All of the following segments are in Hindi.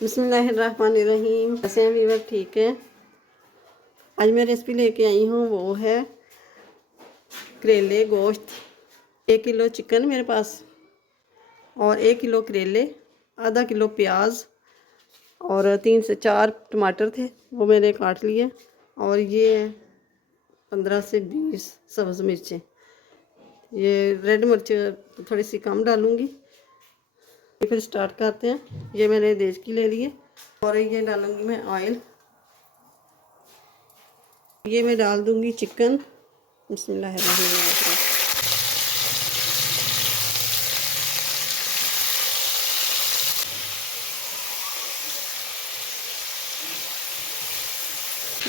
बिस्मिल्लाहिर्रहमानिर्रहीम। कैसे हैं वीवर? ठीक है। आज मैं रेसिपी लेके आई हूँ, वो है करेले गोश्त। 1 किलो चिकन मेरे पास और 1 किलो करेले, आधा किलो प्याज और 3 से 4 टमाटर थे, वो मैंने काट लिए। और ये 15 से 20 सब्ज़ मिर्चें। ये रेड मिर्च थोड़ी सी कम डालूँगी। फिर स्टार्ट करते हैं। ये मैंने देश की ले लिए और ये डालूँगी मैं ऑयल। ये मैं डाल दूँगी चिकन। बिस्मिल्लाहिर्रहमानिर्रहीम।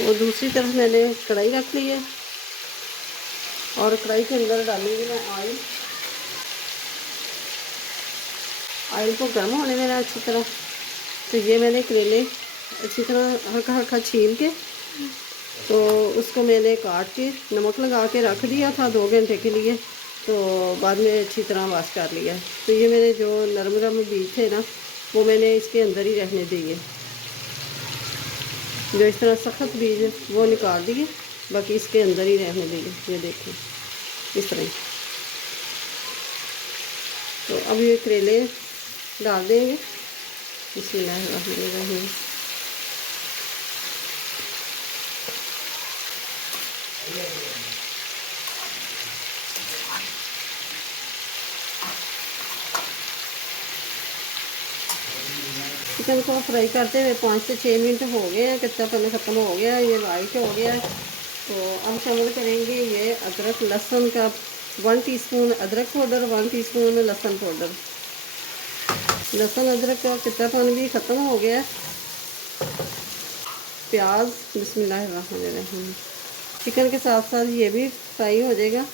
और दूसरी तरफ मैंने कढ़ाई रख ली है और कढ़ाई के अंदर डालूँगी मैं ऑयल। ऑयल को गर्म होने देना अच्छी तरह। तो ये मैंने करेले अच्छी तरह हल्का हल्का छील के, तो उसको मैंने काट के नमक लगा के रख दिया था 2 घंटे के लिए। तो बाद में अच्छी तरह वॉश कर लिया। तो ये मेरे जो नरम नरम बीज थे ना, वो मैंने इसके अंदर ही रहने दिए। जो इस तरह सख्त बीज वो निकाल दिए, बाकी इसके अंदर ही रहने दिए। ये देखें इस तरह। तो अब ये करेले डाल देंगे। बिस्मिल्लाहिर्रहमानिर्रहीम। चिकन को फ्राई करते हुए 5 से 6 मिनट हो गए हैं। कच्चापन ख़त्म हो गया है, ये वाइट हो गया है। तो अब शामिल करेंगे ये अदरक लहसुन का 1 टीस्पून अदरक पाउडर, 1 टीस्पून लहसुन पाउडर। लहसुन अदरक का कच्चापन भी ख़त्म हो गया है। प्याज, बिस्मिल्लाहिर्रहमानिर्रहीम। चिकन के साथ साथ ये भी फ्राई हो जाएगा।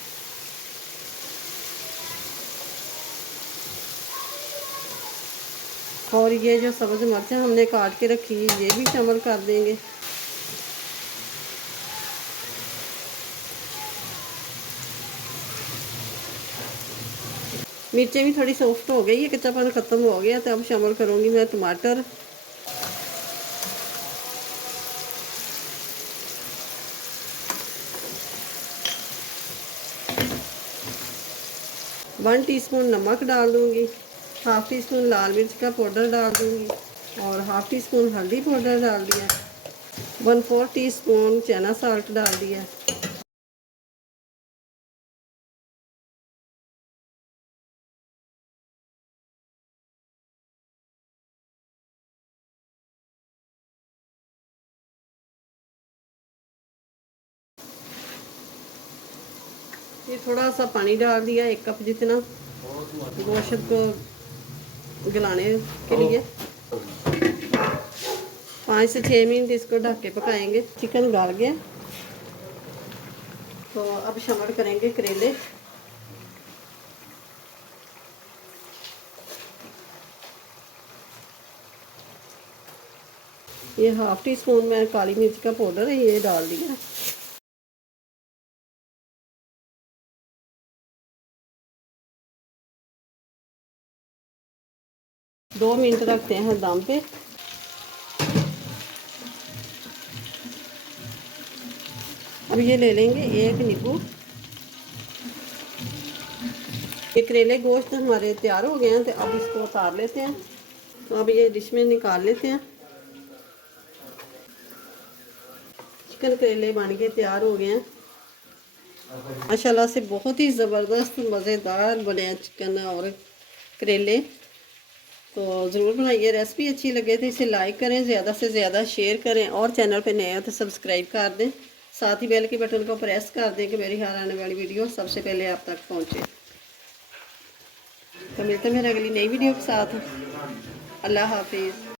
और ये जो सब्ज़ मिर्चें हमने काट के रखी है, ये भी शामिल कर देंगे। मिर्चें भी थोड़ी सॉफ्ट हो गई है, कच्चापन ख़त्म हो गया। तो अब शामिल करूँगी मैं टमाटर। वन टीस्पून नमक डाल दूँगी, हाफ़ टी स्पून लाल मिर्च का पाउडर डाल दूँगी और हाफ़ टी स्पून हल्दी पाउडर डाल दिया। 1/4 टीस्पून चना साल्ट डाल दिया। ये थोड़ा सा पानी डाल दिया, 1 कप जितना, गोश्त को गलाने के लिए। 5 से 6 मिनट इसको ढक के पकाएंगे। चिकन गल गया, तो अब शामिल करेंगे करेले। ये हाफ़ टी स्पून मैं काली मिर्च का पाउडर है, ये डाल दिया। दो मिनट रखते हैं दम पे। अब ये ले लेंगे 1 नींबू। ये करेले गोश्त हमारे तैयार हो गए हैं, तो अब इसको उतार लेते हैं। तो अब ये डिश में निकाल लेते हैं। चिकन करेले बन के तैयार हो गए हैं माशाल्लाह से। बहुत ही ज़बरदस्त मज़ेदार बने हैं चिकन और करेले। तो ज़रूर बनाइए। रेसिपी अच्छी लगे तो इसे लाइक करें, ज़्यादा से ज़्यादा शेयर करें और चैनल पे नए हो तो सब्सक्राइब कर दें। साथ ही बेल के बटन को प्रेस कर दें कि मेरी हर आने वाली वीडियो सबसे पहले आप तक पहुँचे। तो मिलते हैं मेरे अगली नई वीडियो के साथ। अल्लाह हाफिज़।